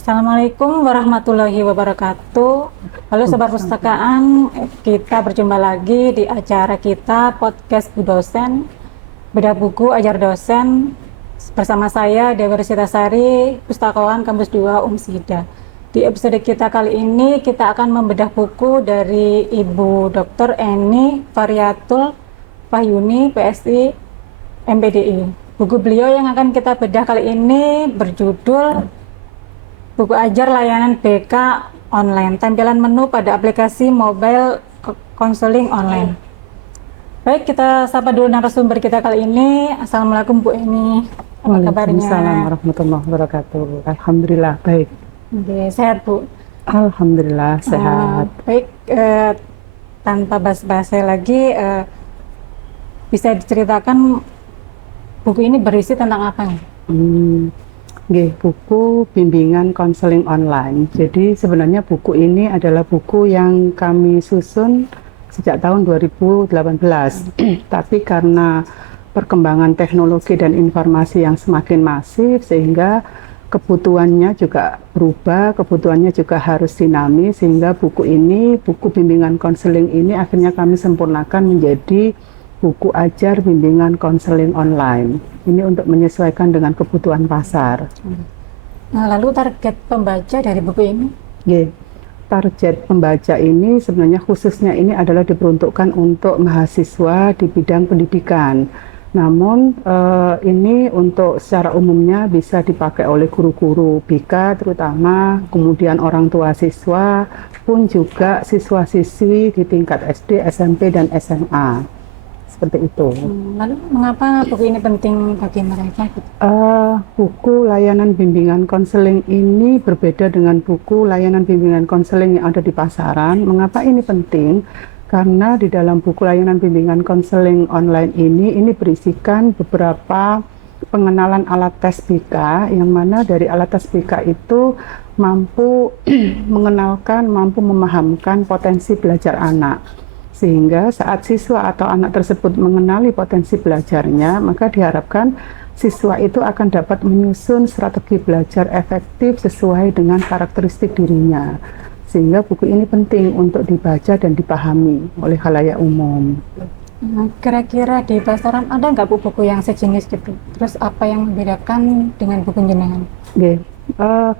Assalamualaikum warahmatullahi wabarakatuh. Halo Sobat Perpustakaan, kita berjumpa lagi di acara kita Podcast Bu Dosen, Bedah Buku Ajar Dosen. Bersama saya Dewi Rositasari, Pustakawan Kampus 2 UMSIDA. Di episode kita kali ini kita akan membedah buku dari Ibu Dr. Eni Variatul Wahyuni, PSI, MPDI. Buku beliau yang akan kita bedah kali ini berjudul Buku Ajar Layanan BK Online, tampilan menu pada aplikasi mobile konseling online. Baik, kita sapa dulu narasumber kita kali ini. Assalamualaikum Bu Eni, apa kabarnya? Waalaikumsalam warahmatullahi wabarakatuh. Alhamdulillah baik. Oke, sehat Bu? Alhamdulillah sehat. Baik, tanpa basa-basi lagi, bisa diceritakan buku ini berisi tentang apa nih? Buku bimbingan konseling online. Jadi sebenarnya buku ini adalah buku yang kami susun sejak tahun 2018. Tapi karena perkembangan teknologi dan informasi yang semakin masif, sehingga kebutuhannya juga berubah, kebutuhannya juga harus dinamis, sehingga buku bimbingan konseling ini akhirnya kami sempurnakan menjadi buku ajar bimbingan konseling online. Ini untuk menyesuaikan dengan kebutuhan pasar. Nah, lalu target pembaca dari buku ini? Target pembaca ini sebenarnya khususnya ini adalah diperuntukkan untuk mahasiswa di bidang pendidikan. Namun ini untuk secara umumnya bisa dipakai oleh guru-guru BK terutama, kemudian orang tua siswa, pun juga siswa-siswi di tingkat SD, SMP, dan SMA. Seperti itu. Lalu mengapa buku ini penting bagi mereka? Buku layanan bimbingan konseling ini berbeda dengan buku layanan bimbingan konseling yang ada di pasaran. Mengapa ini penting? Karena di dalam buku layanan bimbingan konseling online ini berisikan beberapa pengenalan alat tes BK, yang mana dari alat tes BK itu mampu mengenalkan, mampu memahamkan potensi belajar anak. Sehingga saat siswa atau anak tersebut mengenali potensi belajarnya, maka diharapkan siswa itu akan dapat menyusun strategi belajar efektif sesuai dengan karakteristik dirinya. Sehingga buku ini penting untuk dibaca dan dipahami oleh khalayak umum. Kira-kira di pasaran ada nggak buku yang sejenis gitu? Terus apa yang membedakan dengan buku jenengan?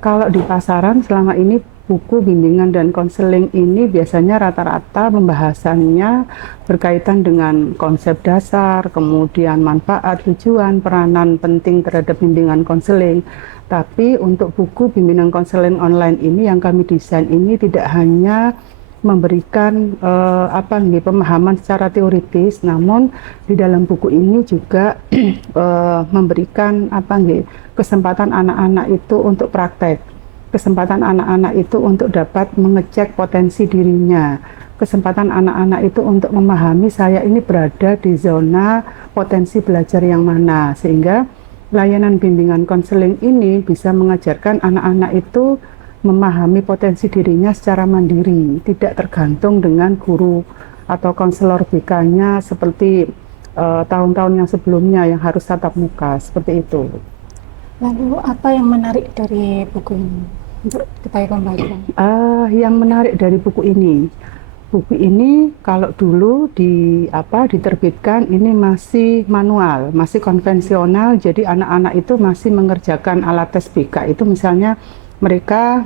Kalau di pasaran selama ini buku bimbingan dan konseling ini biasanya rata-rata pembahasannya berkaitan dengan konsep dasar, kemudian manfaat, tujuan, peranan penting terhadap bimbingan konseling. Tapi untuk buku bimbingan konseling online ini yang kami desain ini tidak hanya memberikan pemahaman secara teoritis, namun di dalam buku ini juga memberikan kesempatan anak-anak itu untuk praktek. Kesempatan anak-anak itu untuk dapat mengecek potensi dirinya. Kesempatan anak-anak itu untuk memahami saya ini berada di zona potensi belajar yang mana. Sehingga layanan bimbingan konseling ini bisa mengajarkan anak-anak itu memahami potensi dirinya secara mandiri, tidak tergantung dengan guru atau konselor BK-nya seperti tahun-tahun yang sebelumnya yang harus tatap muka, seperti itu. Lalu apa yang menarik dari buku ini untuk kita pembaca? Yang menarik dari buku ini kalau dulu diterbitkan ini masih manual, masih konvensional, jadi anak-anak itu masih mengerjakan alat tes BK itu, misalnya mereka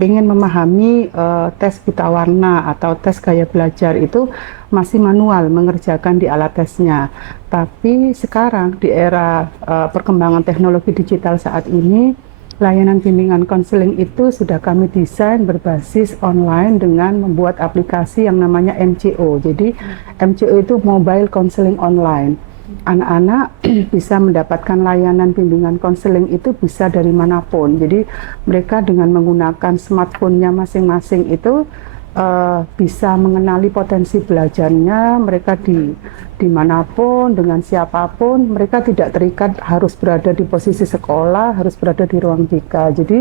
ingin memahami tes buta warna atau tes gaya belajar itu masih manual mengerjakan di alat tesnya. Tapi sekarang di era perkembangan teknologi digital saat ini, layanan bimbingan konseling itu sudah kami desain berbasis online dengan membuat aplikasi yang namanya MCO. Jadi MCO itu Mobile Counseling Online. Anak-anak bisa mendapatkan layanan bimbingan konseling itu bisa dari manapun. Jadi mereka dengan menggunakan smartphone-nya masing-masing itu bisa mengenali potensi belajarnya. Mereka dimanapun, dengan siapapun, mereka tidak terikat harus berada di posisi sekolah, harus berada di ruang BK. Jadi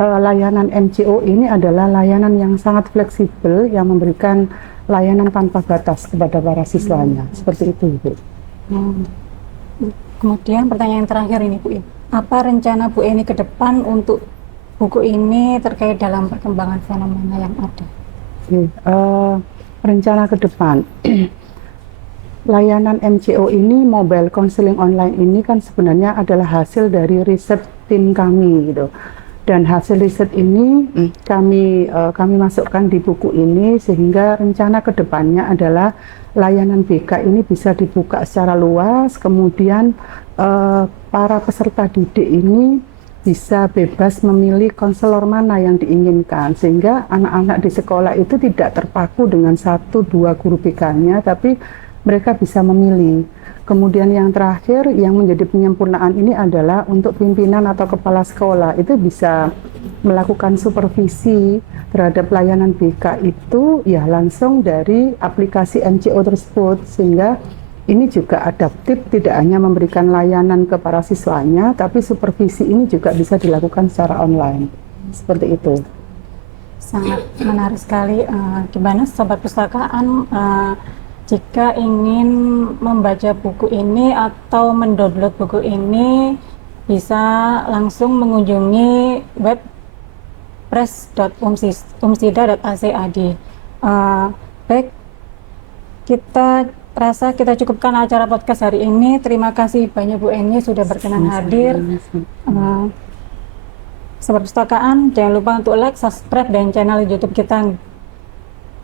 layanan MCO ini adalah layanan yang sangat fleksibel, yang memberikan layanan tanpa batas kepada para siswanya. Seperti itu, Bu. Kemudian pertanyaan terakhir ini Bu, apa rencana Bu Eni ke depan untuk buku ini terkait dalam perkembangan fenomena yang ada? Oke, rencana ke depan. Layanan MCO ini, mobile counseling online ini kan sebenarnya adalah hasil dari riset tim kami gitu. Dan hasil riset ini kami masukkan di buku ini, sehingga rencana ke depannya adalah layanan BK ini bisa dibuka secara luas, kemudian para peserta didik ini bisa bebas memilih konselor mana yang diinginkan, sehingga anak-anak di sekolah itu tidak terpaku dengan 1-2 guru BK-nya, tapi mereka bisa memilih. Kemudian yang terakhir yang menjadi penyempurnaan ini adalah untuk pimpinan atau kepala sekolah itu bisa melakukan supervisi terhadap layanan BK itu ya langsung dari aplikasi MCO tersebut, sehingga ini juga adaptif, tidak hanya memberikan layanan ke para siswanya, tapi supervisi ini juga bisa dilakukan secara online. Seperti itu. Sangat menarik sekali. Gimana Sobat Pustakaan, jika ingin membaca buku ini atau mendownload buku ini, bisa langsung mengunjungi web press.umsida.ac.id. Baik, kita rasa kita cukupkan acara podcast hari ini. Terima kasih banyak Bu Eni sudah berkenan hadir. Sobat Pustakaan, jangan lupa untuk like, subscribe, dan channel YouTube kita.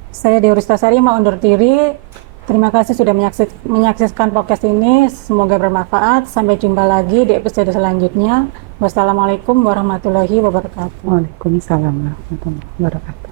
Saya Dewi Rustasari mau undur diri. Terima kasih sudah menyaksikan podcast ini. Semoga bermanfaat. Sampai jumpa lagi di episode selanjutnya. Wassalamualaikum warahmatullahi wabarakatuh. Waalaikumsalam warahmatullahi wabarakatuh.